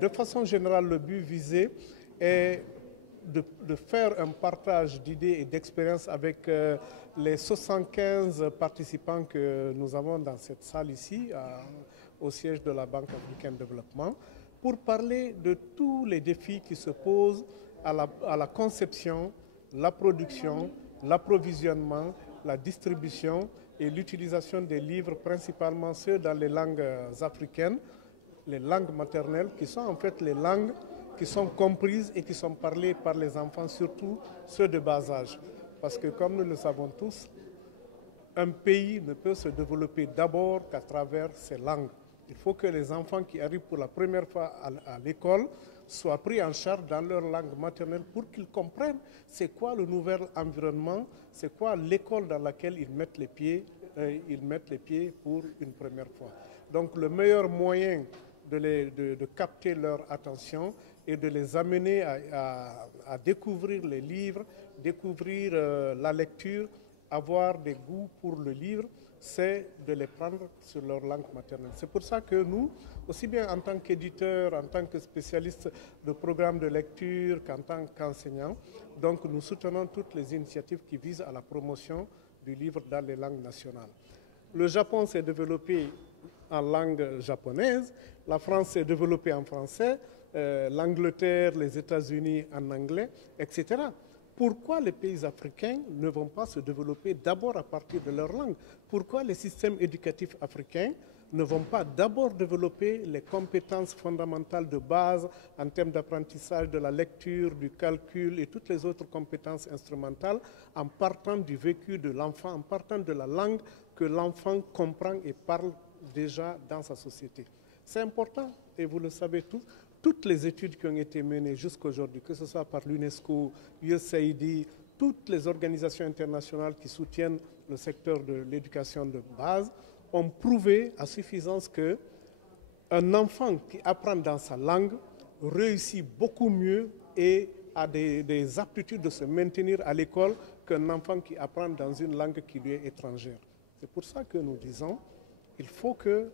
De façon générale, le but visé est de faire un partage d'idées et d'expériences avec les 75 participants que nous avons dans cette salle ici, au siège de la Banque africaine de développement, pour parler de tous les défis qui se posent à la conception, la production, l'approvisionnement, la distribution et l'utilisation des livres, principalement ceux dans les langues africaines, les langues maternelles, qui sont en fait les langues qui sont comprises et qui sont parlées par les enfants, surtout ceux de bas âge. Parce que comme nous le savons tous, un pays ne peut se développer d'abord qu'à travers ses langues. Il faut que les enfants qui arrivent pour la première fois à l'école soient pris en charge dans leur langue maternelle pour qu'ils comprennent c'est quoi le nouvel environnement, c'est quoi l'école dans laquelle ils mettent les pieds pour une première fois. Donc le meilleur moyen de capter leur attention et de les amener à découvrir les livres, découvrir la lecture, avoir des goûts pour le livre, c'est de les prendre sur leur langue maternelle. C'est pour ça que nous, aussi bien en tant qu'éditeurs, en tant que spécialistes de programmes de lecture qu'en tant qu'enseignants, donc nous soutenons toutes les initiatives qui visent à la promotion du livre dans les langues nationales. Le Japon s'est développé en langue japonaise, la France s'est développée en français, l'Angleterre, les États-Unis en anglais, etc. Pourquoi les pays africains ne vont pas se développer d'abord à partir de leur langue? Pourquoi les systèmes éducatifs africains ne vont pas d'abord développer les compétences fondamentales de base en termes d'apprentissage de la lecture, du calcul et toutes les autres compétences instrumentales en partant du vécu de l'enfant, en partant de la langue que l'enfant comprend et parle déjà dans sa société? C'est important et vous le savez tous. Toutes les études qui ont été menées jusqu'à aujourd'hui, que ce soit par l'UNESCO, USAID, toutes les organisations internationales qui soutiennent le secteur de l'éducation de base, ont prouvé à suffisance qu'un enfant qui apprend dans sa langue réussit beaucoup mieux et a des aptitudes de se maintenir à l'école qu'un enfant qui apprend dans une langue qui lui est étrangère. C'est pour ça que nous disons qu'il faut que,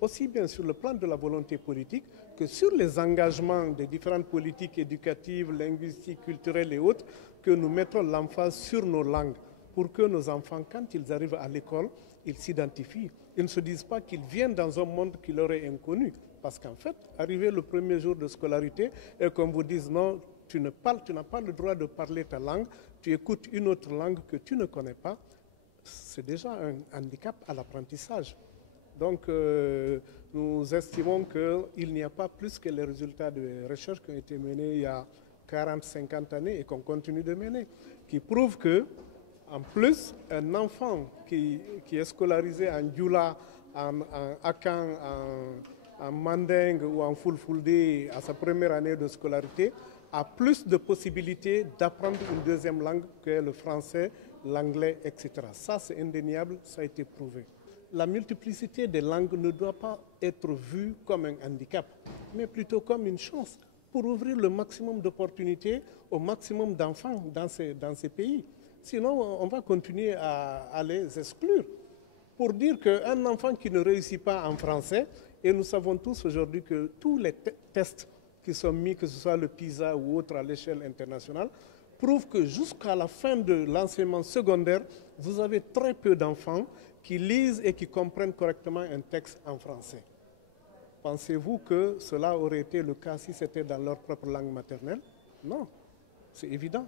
aussi bien sur le plan de la volonté politique que sur les engagements des différentes politiques éducatives, linguistiques, culturelles et autres, que nous mettons l'emphase sur nos langues pour que nos enfants, quand ils arrivent à l'école, ils s'identifient. Ils ne se disent pas qu'ils viennent dans un monde qui leur est inconnu. Parce qu'en fait, arriver le premier jour de scolarité et qu'on vous dise non, tu n'as pas le droit de parler ta langue, tu écoutes une autre langue que tu ne connais pas, c'est déjà un handicap à l'apprentissage. Donc, nous estimons qu'il n'y a pas plus que les résultats de recherche qui ont été menés il y a 40-50 années et qu'on continue de mener, qui prouvent que, en plus, un enfant qui est scolarisé en Dioula, en Akan, en Manding ou en Fulfulde à sa première année de scolarité, a plus de possibilités d'apprendre une deuxième langue que le français, l'anglais, etc. Ça, c'est indéniable, ça a été prouvé. La multiplicité des langues ne doit pas être vue comme un handicap, mais plutôt comme une chance pour ouvrir le maximum d'opportunités au maximum d'enfants dans ces pays. Sinon, on va continuer à les exclure. Pour dire qu'un enfant qui ne réussit pas en français, et nous savons tous aujourd'hui que tous les tests qui sont mis, que ce soit le PISA ou autre à l'échelle internationale, prouvent que jusqu'à la fin de l'enseignement secondaire, vous avez très peu d'enfants qui lisent et qui comprennent correctement un texte en français. Pensez-vous que cela aurait été le cas si c'était dans leur propre langue maternelle? Non, c'est évident.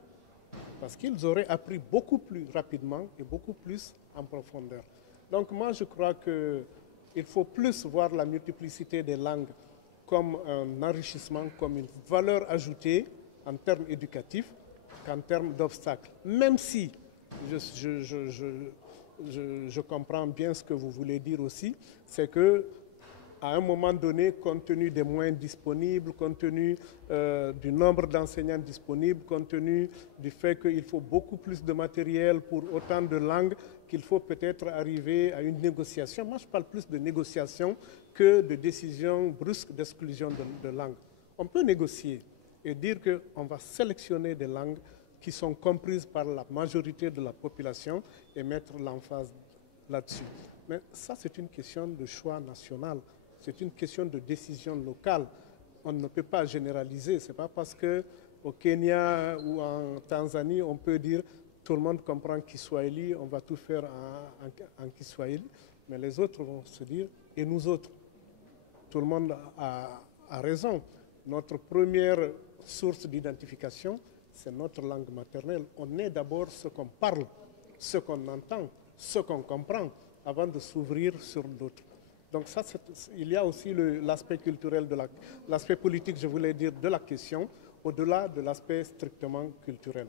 Parce qu'ils auraient appris beaucoup plus rapidement et beaucoup plus en profondeur. Donc moi, je crois qu'il faut plus voir la multiplicité des langues comme un enrichissement, comme une valeur ajoutée en termes éducatifs qu'en termes d'obstacles. Même si je comprends bien ce que vous voulez dire aussi, c'est que à un moment donné, compte tenu des moyens disponibles, compte tenu du nombre d'enseignants disponibles, compte tenu du fait qu'il faut beaucoup plus de matériel pour autant de langues, qu'il faut peut-être arriver à une négociation. Moi, je parle plus de négociation que de décision brusque d'exclusion de langues. On peut négocier et dire qu'on va sélectionner des langues qui sont comprises par la majorité de la population et mettre l'emphase là-dessus. Mais ça, c'est une question de choix national. C'est une question de décision locale. On ne peut pas généraliser. Ce n'est pas parce qu'au Kenya ou en Tanzanie, on peut dire tout le monde comprend Kiswahili, on va tout faire en Kiswahili. Mais les autres vont se dire, et nous autres? Tout le monde a raison. Notre première source d'identification, c'est notre langue maternelle. On est d'abord ce qu'on parle, ce qu'on entend, ce qu'on comprend, avant de s'ouvrir sur d'autres. Donc ça, il y a aussi l'aspect culturel, l'aspect politique, je voulais dire, de la question, au-delà de l'aspect strictement culturel.